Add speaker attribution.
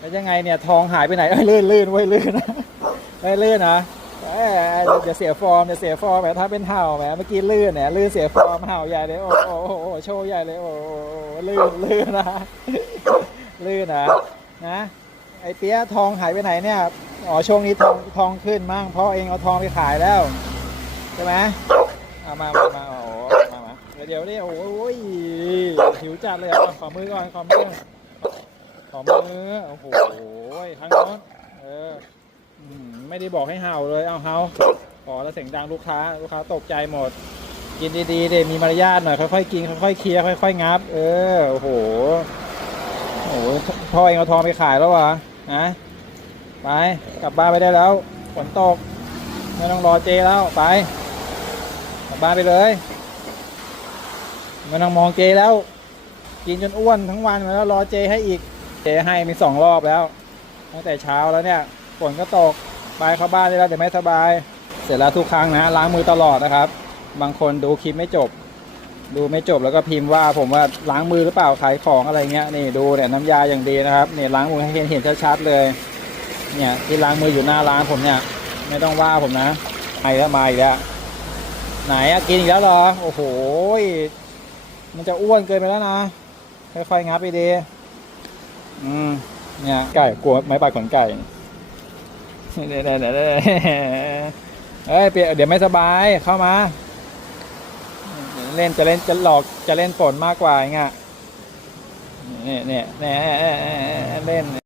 Speaker 1: แล้วยังไงเนี่ยทองหายไปไหนเอ้ยลื่นลื่นเว้ยลื่นนะเอ้ยลื่นนะเอ้ยเดี๋ยวเสียฟอร์มเดี๋ยวเสียฟอร์มแหมถ้าเป็นเห่าแหมเมื่อกี้ลื่นเนี่ยลื่นเสียฟอร์มเห่าใหญ่เลยโอ้โหโชว์ใหญ่เลยโอ้โหลื่นลื่นนะลื่นนะนะไอ้เปี้ยทองหายไปไหนเนี่ยอ๋อช่วงนี้ทองทองขึ้นมั่งเพราะเองเอาทองไปขายแล้วใช่ไหมเอามามามาโอ้มามาเดี๋ยวเดี๋ยวโอ้ยหิวจัดเลยอะขอมือก่อนขอมือ ขอมือโอ้โหทางโน้นเออไม่ได้บอกให้เห่าเลยเอาเห่าขอแล้วเสียงดังลูกค้าลูกค้าตกใจหมด กินดีๆเดมีมารยาทหน่อยค่อยๆกินค่อยๆเคลียร์ค่อยๆงับ เออโอ้โหโอ้โหพ่อเองเอาทองไปขายแล้ววะฮะไปกลับบ้านไปได้แล้วฝนตกไม่ต้องรอเจแล้วไปกลับบ้านไปเลยไม่ต้องมองเจแล้ว กินจนอ้วนทั้งวันมาแล้วรอเจให้อีก เจให้มีสองรอบแล้ว ตั้งแต่เช้าแล้วเนี่ยฝนก็ตกไปเข้าบ้านได้แล้วเดี๋ยวไม่สบาย เสร็จแล้วทุกครั้งนะล้างมือตลอดนะครับ บางคนดูคลิปไม่จบ ดูไม่จบแล้วก็พิมพ์ว่าผมว่าล้างมือหรือเปล่าขายของอะไรเงี้ยนี่ดูเนี่ยน้ำยาอย่างดีนะครับเนี่ยล้างมือให้เห็นเห็นชัดๆเลยเนี่ยที่ล้างมืออยู่หน้าร้านผมเนี่ย ไม่ต้องว่าผมนะไอ้แล้วมาอีกแล้วไหนอะกินอีกแล้วเหรอ โอ้โหมันจะอ้วนเกินไปแล้วนะค่อยๆงับไปดี อืมเนี่ยไก่กลัวไม้บาดขนไก่เดี๋ยวเดี๋ยวเดี๋ยวเฮ้ยเปียเดี๋ยวไม่สบายเข้ามา เล่นจะเล่นจะหลอกจะเล่นฝนมากกว่าไงเนี่ยเนี่ยเนี่ยเล่น